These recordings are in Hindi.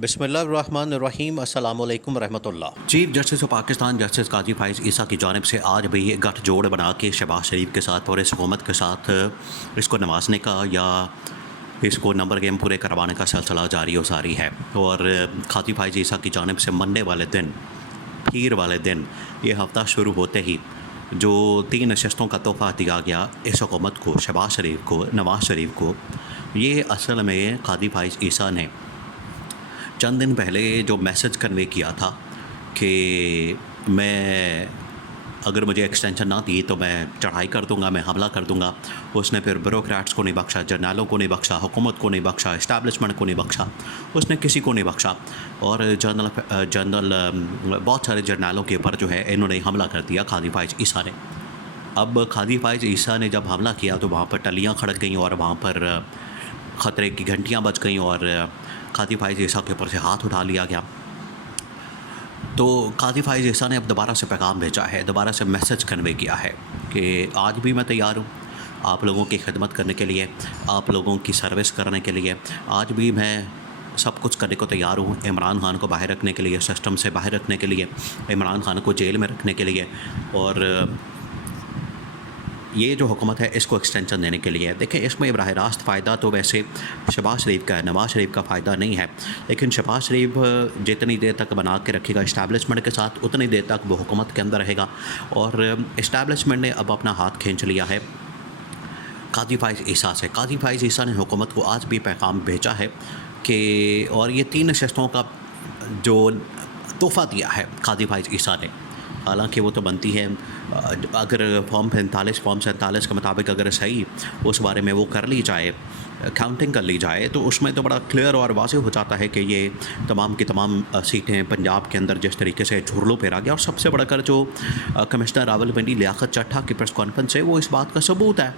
बिस्मिल्लाहिर्रहमानिर्रहीम अस्सलामु अलैकुम रहमतुल्लाह। Chief justice of Pakistan justice Qazi Faez Isa की जानिब से आज भी ये गठजोड़ बना के शहबाज शरीफ के साथ और इस हुकूमत के साथ इसको नवाजने का या इसको नंबर गेम पूरे करवाने का सिलसिला जारी और सारी है। और काजी फाइज ईसा की जानिब से मंडे वाले दिन, पीर वाले दिन, ये हफ्ता शुरू होते ही जो 3 नशस्तों का तोहफ़ा दिया गया इस हुकूमत को, शहबाज शरीफ को, नवाज शरीफ को, ये असल में काजी फाइज ईसा ने चंद दिन पहले जो मैसेज कन्वे किया था कि मैं अगर मुझे एक्सटेंशन ना दी तो मैं चढ़ाई कर दूंगा, मैं हमला कर दूंगा। उसने फिर ब्यूरोक्रेट्स को नहीं बख्शा, जर्नलों को नहीं बख्शा, हुकूमत को नहीं बख्शा, इस्टेब्लिशमेंट को नहीं बख्शा, उसने किसी को नहीं बख्शा। और जनरल बहुत सारे जर्नलों के ऊपर जो है इन्होंने हमला कर दिया काजी फाइज ईसा ने। अब काजी फाइज ईसा ने जब हमला किया तो वहाँ पर टलियाँ खड़क गईं और वहाँ पर ख़तरे की घंटियाँ बज गईं और काजी फाइज ईसा के ऊपर से हाथ उठा लिया गया। तो काजी फाइज ईसा ने अब दोबारा से पैगाम भेजा है, दोबारा से मैसेज कन्वे किया है कि आज भी मैं तैयार हूँ आप लोगों की खिदमत करने के लिए, आप लोगों की सर्विस करने के लिए। आज भी मैं सब कुछ करने को तैयार हूँ, इमरान खान को बाहर रखने के लिए, सिस्टम से बाहर रखने के लिए, इमरान खान को जेल में रखने के लिए, और ये जो हुकूमत है इसको एक्सटेंशन देने के लिए। देखें, इसमें बराह रास्त फ़ायदा तो वैसे शहबाज शरीफ का है, नवाज शरीफ का फ़ायदा नहीं है। लेकिन शहबाज शरीफ जितनी देर तक बना के रखेगा इस्टेब्लिशमेंट के साथ, उतनी देर तक वो हुकूमत के अंदर रहेगा। और इस्टेब्लिशमेंट ने अब अपना हाथ खींच लिया है काजी फाइज ईसा से। काजी फाइज ईसा ने हुकूमत को आज भी पैगाम भेजा है कि, और ये 3 नशस्तों का जो तोहफ़ा दिया है काजी फाइज ईसा ने, हालांकि वो तो बनती है अगर फॉर्म 47 के मुताबिक अगर सही उस बारे में वो कर ली जाए, काउंटिंग कर ली जाए, तो उसमें तो बड़ा क्लियर और वाज़ेह हो जाता है कि ये तमाम की तमाम सीटें पंजाब के अंदर जिस तरीके से झुरलों पर आ गया। और सबसे बढ़कर जो कमिश्नर रावलपिंडी लियाकत चट्टा की प्रेस कॉन्फ्रेंस है वो इस बात का सबूत है।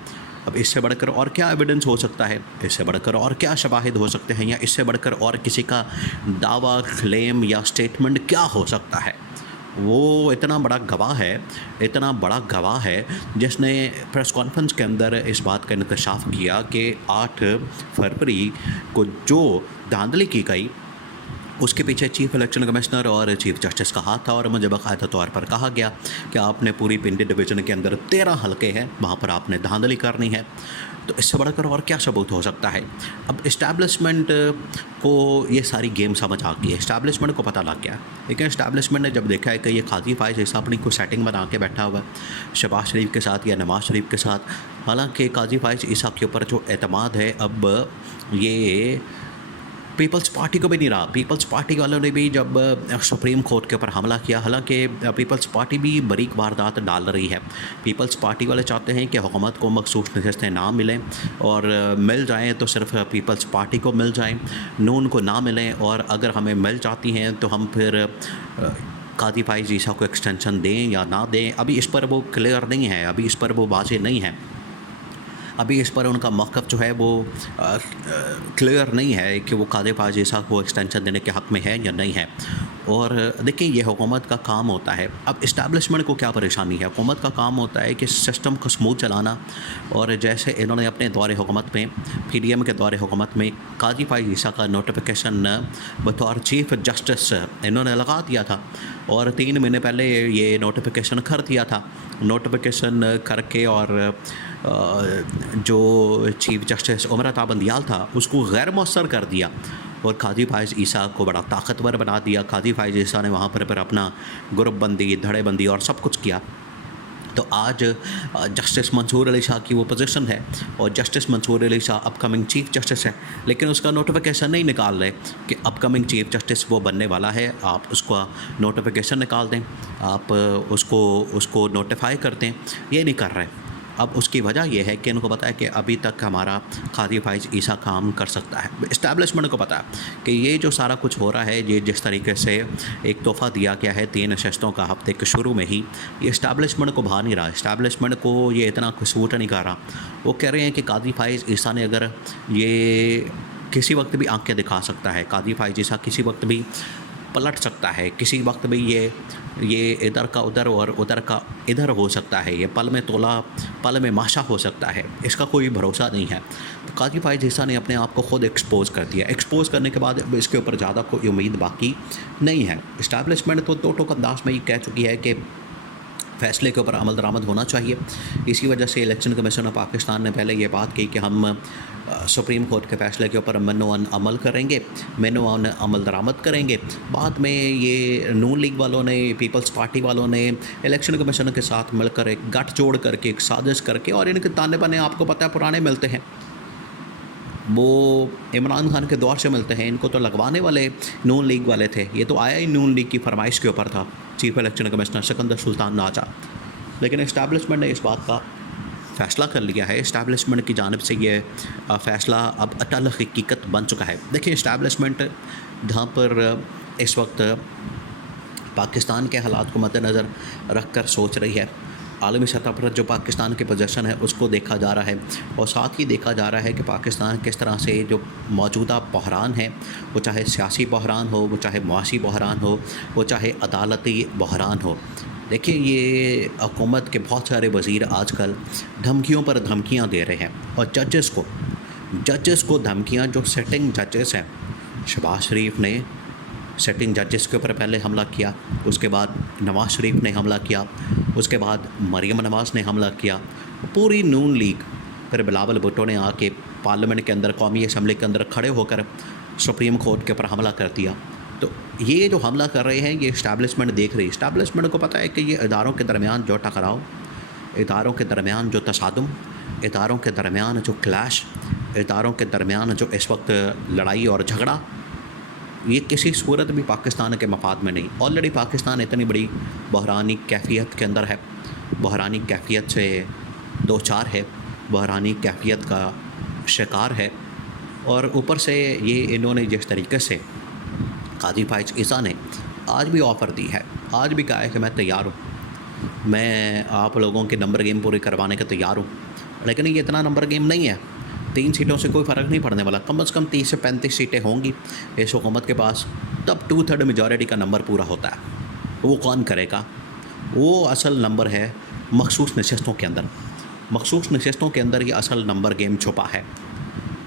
अब इससे बढ़कर और क्या एविडेंस हो सकता है, इससे बढ़कर और क्या शवाहिद हो सकते हैं, या इससे बढ़कर और किसी का दावा, क्लेम या स्टेटमेंट क्या हो सकता है। वो इतना बड़ा गवाह है जिसने प्रेस कॉन्फ्रेंस के अंदर इस बात का इंकशाफ किया कि 8 फरवरी को जो धांधली की गई उसके पीछे चीफ इलेक्शन कमिश्नर और चीफ जस्टिस का हाथ था। और मुझे बाकायदा तौर पर कहा गया कि आपने पूरी पिंडी डिवीज़न के अंदर 13 हलके हैं, वहाँ पर आपने धांधली करनी है। तो इससे बढ़कर और क्या सबूत हो सकता है। अब इस्टेब्लिशमेंट को ये सारी गेम समझ आ गई है, इस्टेब्लिशमेंट को पता लग गया। लेकिन इस्टेब्लिशमेंट ने जब देखा है कि ये काजी फाइज ईसा अपनी कोई सेटिंग बना के बैठा हुआ है शहबाज शरीफ के साथ या नवाज शरीफ के साथ, हालांकि काजी फाइज ईसा के ऊपर जो एतमाद है अब ये पीपल्स पार्टी को भी नहीं रहा। पीपल्स पार्टी वालों ने भी जब सुप्रीम कोर्ट के ऊपर हमला किया, हालांकि पीपल्स पार्टी भी बरीक वारदात डाल रही है। पीपल्स पार्टी वाले चाहते हैं कि हुकूमत को मखसूस नशस्तें ना मिलें और मिल जाएं तो सिर्फ पीपल्स पार्टी को मिल जाएं, नून को ना मिलें। और अगर हमें मिल जाती हैं तो हम फिर काजी फाइज ईसा को एक्सटेंशन दें या ना दें। अभी इस पर वो क्लियर नहीं है, अभी इस पर वो वाज़ेह नहीं है, अभी इस पर उनका मौक़िफ़ जो है वो क्लियर नहीं है कि वो काजी फाइज ईसा को एक्सटेंशन देने के हक़ में है या नहीं है। और देखिए, ये हुकूमत का काम होता है। अब इस्टेब्लिशमेंट को क्या परेशानी है, हुकूमत का काम होता है कि सिस्टम को स्मूथ चलाना। और जैसे इन्होंने अपने दौरे हुकूमत में, PDM के दौरे हुकूमत में काजी फाइज ईसा का नोटिफिकेशन बतौर चीफ जस्टिस इन्होंने लगा दिया था और 3 महीने पहले ये नोटिफिकेशन कर दिया था। नोटिफिकेशन करके और जो चीफ जस्टिस उमर अता बंदियाल था उसको गैर मौसर कर दिया और काजी फाइज ईसा को बड़ा ताकतवर बना दिया। काजी फाइज ईसा ने वहाँ पर अपना ग्रुप बंदी, धड़ेबंदी और सब कुछ किया। तो आज जस्टिस मंसूर अली शाह की वो पोजीशन है और justice Mansoor Ali Shah upcoming chief justice है, लेकिन उसका नोटिफिकेशन नहीं निकाल रहे कि अपकमिंग चीफ जस्टिस वो बनने वाला है। आप उसका नोटिफिकेशन निकाल दें, आप उसको नोटिफाई कर दें, ये नहीं कर रहे। अब उसकी वजह यह है कि इनको पता है कि अभी तक हमारा काजी फाइज ईसा काम कर सकता है। इस्टेब्लिशमेंट को पता है कि ये जो सारा कुछ हो रहा है, ये जिस तरीके से एक तोहफ़ा दिया गया है 3 नशस्तों का हफ्ते के शुरू में ही, ये इस्टेब्लिशमेंट को भा नहीं रहा, इस्टेब्लिशमेंट को ये इतना सूट नहीं कर रहा। वो कह रहे हैं कि काजी फाइज ईसा ने अगर ये किसी वक्त भी आंखें दिखा सकता है, काजी फाइज ईसा किसी वक्त भी पलट सकता है, किसी वक्त भी ये इधर का उधर और उधर का इधर हो सकता है, ये पल में तोला पल में माशा हो सकता है, इसका कोई भरोसा नहीं है। तो काजी फाइज ईसा ने अपने आप को ख़ुद एक्सपोज कर दिया। एक्सपोज करने के बाद अब इसके ऊपर ज़्यादा कोई उम्मीद बाकी नहीं है। इस्टेब्लिशमेंट तो दो टोक अंदाज में ये कह चुकी है कि फ़ैसले के ऊपर अमल दरामद होना चाहिए। इसी वजह से इलेक्शन कमीशन ऑफ पाकिस्तान ने पहले ये बात की कि हम सुप्रीम कोर्ट के फ़ैसले के ऊपर मनोअन अमल करेंगे, मनोअन अमल दरामद करेंगे। बाद में ये नून लीग वालों ने, पीपल्स पार्टी वालों ने इलेक्शन कमीशन के साथ मिलकर एक गठजोड़ करके, एक साजिश करके, और इनके ताने बाने आपको पता है पुराने मिलते हैं, वो इमरान खान के दौर से मिलते हैं। इनको तो लगवाने वाले नून लीग वाले थे। ये तो आया ही नून लीग की फरमाइश के ऊपर था, chief election commissioner Sikandar Sultan नाचा। लेकिन इस्टेब्लिशमेंट ने इस बात का फ़ैसला कर लिया है। इस्टेब्लिशमेंट की जानिब से ये फ़ैसला अब अटल हकीकत बन चुका है। देखिए, इस्टेब्लिशमेंट जहाँ पर इस वक्त पाकिस्तान के हालात को मद्देनज़र रख कर सोच रही है, आलमी सतह पर जो पाकिस्तान की पोजीशन है उसको देखा जा रहा है, और साथ ही देखा जा रहा है कि पाकिस्तान किस तरह से जो मौजूदा बहरान है, वो चाहे सियासी बहरान हो, वो चाहे मुआशी बहरान हो, वो चाहे अदालती बहरान हो। देखिए, ये हुकूमत के बहुत सारे वज़ीर आजकल धमकियों पर धमकियां दे रहे हैं, और जजेस को धमकियां, जो सिटिंग जजेस हैं। शहबाज शरीफ ने सिटिंग जजेस के ऊपर पहले हमला किया, उसके बाद नवाज़ शरीफ ने हमला किया, उसके बाद मरीम नवाज़ ने हमला किया, पूरी नून लीग, फिर बिलावल भुट्टो ने आके पार्लियामेंट के अंदर, कौमी असम्बली के अंदर खड़े होकर सुप्रीम कोर्ट के ऊपर हमला कर दिया। तो ये जो हमला कर रहे हैं, ये इस्टेब्लिशमेंट देख रही है। इस्टेब्लिशमेंट को पता है कि ये इदारों के दरमियान जो टकराव, इदारों के दरमियान जो तसादुम, इदारों के दरमियान जो क्लैश, इदारों के दरमियान जो इस वक्त लड़ाई और झगड़ा, ये किसी सूरत भी पाकिस्तान के मफाद में नहीं। ऑलरेडी पाकिस्तान इतनी बड़ी बहरानी कैफियत के अंदर है, बहरानी कैफियत से दो चार है, बहरानी कैफियत का शिकार है, और ऊपर से ये इन्होंने जिस तरीके से काजी फाइज ईसा ने आज भी ऑफ़र दी है, आज भी कहा है कि मैं तैयार हूँ, मैं आप लोगों के नंबर गेम पूरी करवाने के तैयार हूँ। लेकिन ये इतना नंबर गेम नहीं है। 3 सीटों से कोई फ़र्क नहीं पड़ने वाला। कम से कम 30 से 35 सीटें होंगी इस हुकूमत के पास, तब 2/3 मेजॉरिटी का नंबर पूरा होता है। वो कौन करेगा? वो असल नंबर है मखसूस नशस्तों के अंदर। मखसूस नशस्तों के अंदर ये असल नंबर गेम छुपा है,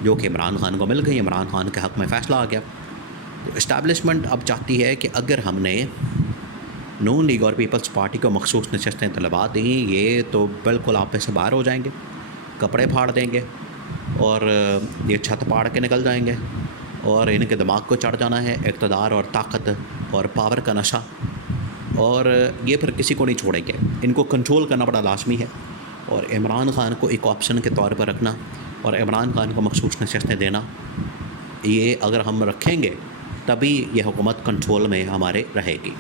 जो कि इमरान खान को मिल गई। इमरान खान के हक़ में फ़ैसला आ गया। तो इस्टेब्लिशमेंट अब चाहती है कि अगर हमने नून लीग और पीपल्स पार्टी को मखसूस नशस्तें दिलवा दी, ये तो बिल्कुल आप पे से बाहर हो जाएंगे, कपड़े फाड़ देंगे, और ये छत पाड़ के निकल जाएंगे, और इनके दिमाग को चढ़ जाना है इक़्तिदार और ताकत और पावर का नशा, और ये फिर किसी को नहीं छोड़ेंगे। इनको कंट्रोल करना बड़ा लाजमी है, और इमरान खान को एक ऑप्शन के तौर पर रखना और इमरान खान को मखसूस नशस्तें देना, ये अगर हम रखेंगे तभी ये हुकूमत कंट्रोल में हमारे रहेगी।